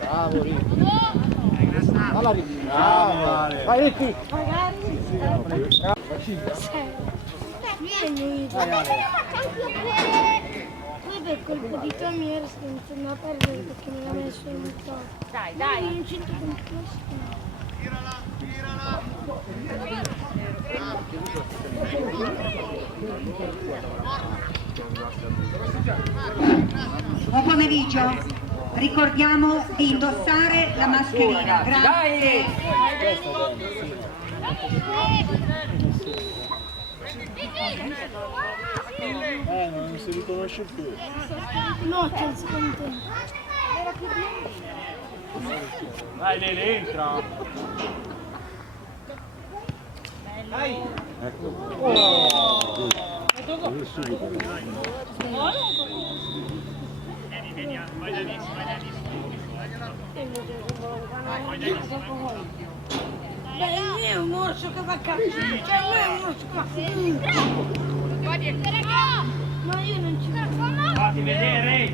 Bravo Ricky. Alla Ricky. Bravo. Vai Ricky. Vieni. Poi per colpo di Tommy era iniziando a perdere perché me l'ha messo in po'. Dai, dai. Non c'è Buon pomeriggio. Ricordiamo di indossare la mascherina. Grazie. Non si riconosce più. No, c'è il secondo tempo. Vai Lele, entra! Dai! Ecco. Vieni, vai da lì, vai da lì. Beh, è un morso che va a capire. Cioè, lui è un morso che va a ma io non ci vedo. Fatti vedere!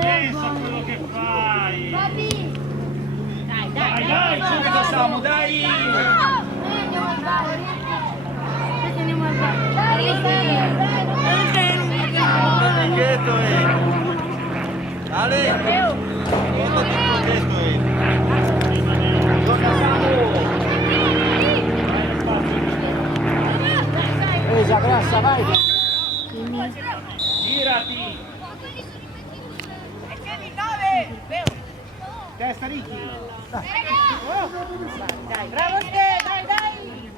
Pensa a quello che fai! Dai, subito Samu, dai! Andiamo al bar. Andiamo al bar. Indietro Dale! Quanto tempo detto Presa grassa, vai! Girati! Testa Ricky! Dai, bravo te, dai.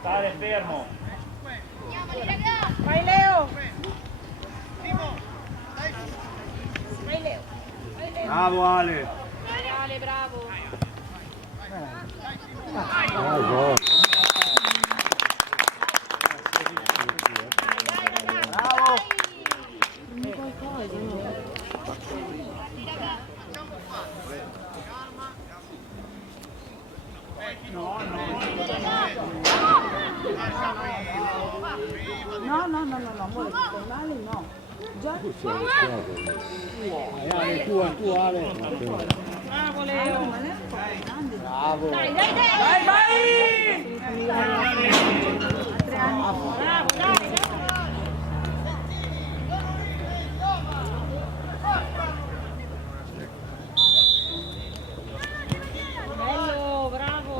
Stare fermo! Vai Leo. Vai Leo. Bravo Ale! Ale, bravo. Bravo! No, amore, male no. Già? Tu Ale! Bravo Leo. Bravo! Vai. Bravo, dai. Bello, bravo.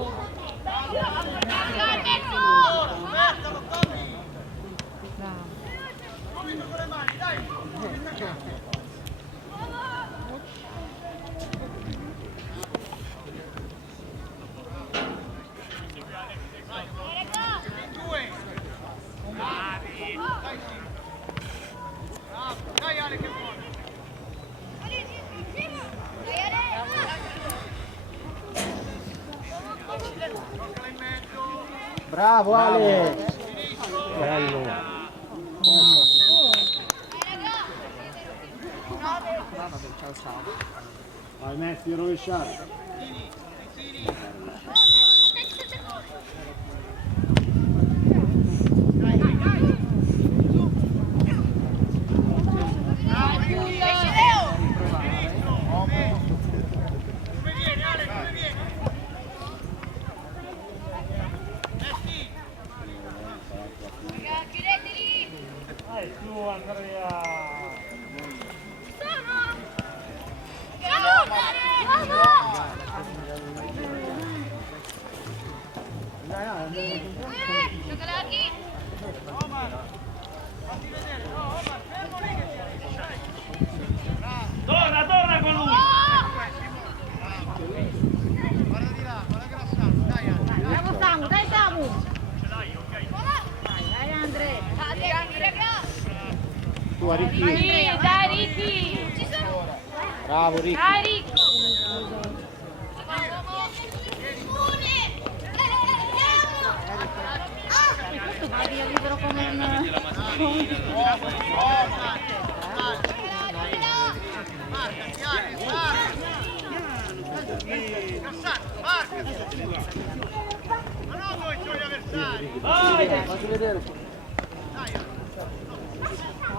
Bravo Ale! Bello! Vai Messi, rovesciato! Dai su Andrea! Torna con lui! Bravo Samu, dai Samu. Ce l'hai, ok? Dai Andre. Tu a Ricky! Dai Ricky. Bravo Ricky! Dai Ricky. Questo va via libero come un... Vai! Facci vedere!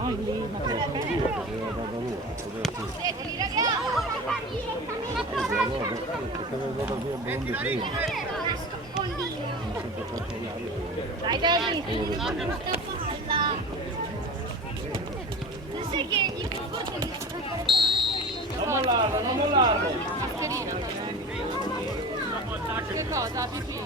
noi lì, ma Dai David! Sai che gli Non mollarlo, non mollarlo. che cosa? Pipì?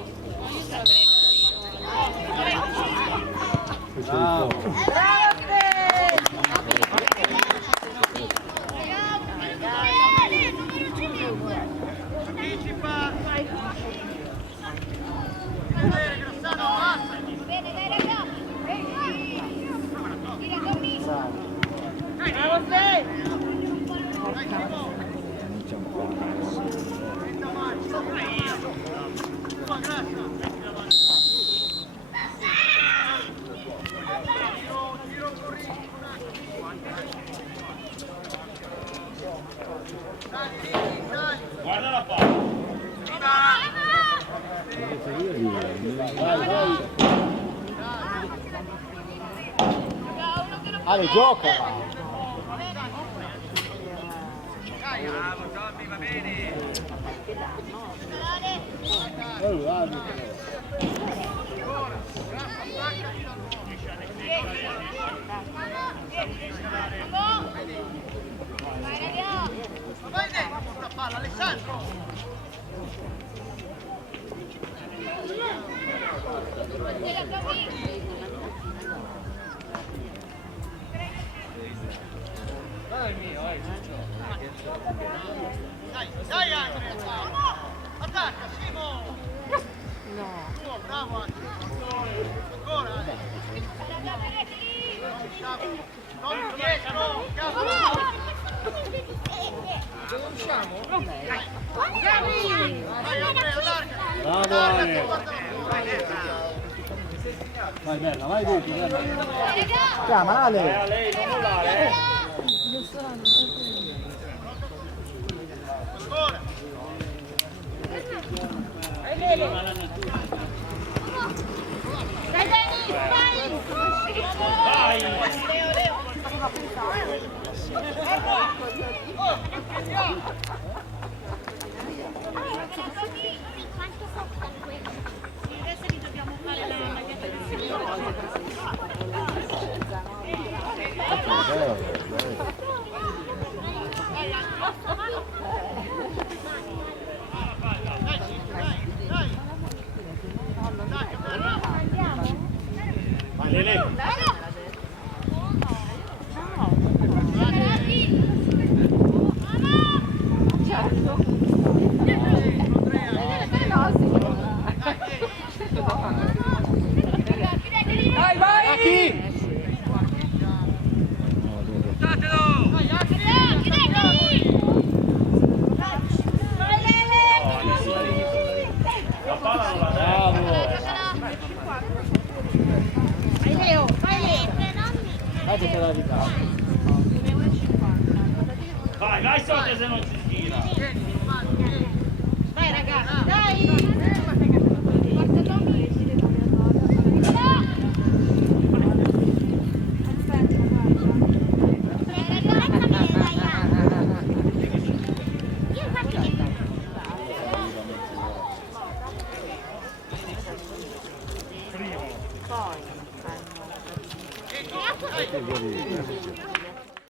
Bene, dai raga! Guarda la palla. Ale, gioca! Dai Andrea, attacca Simo! No! Bravo ancora! Non dietro! Bravo Ale! Vai bella, vai dentro, bella! Chiama Ale! A lei, non mollare. Dai David, vai! Vai! Adesso li dobbiamo fare la maglietta del Vai Lele! Dai, vai! Aki! La palla non la dai. Bravo! Vai Leo, vai Leo! Dai che la vita! Vai, vai sotto se non si gira. Dai ragazzi, dai! Porta Tommy! Che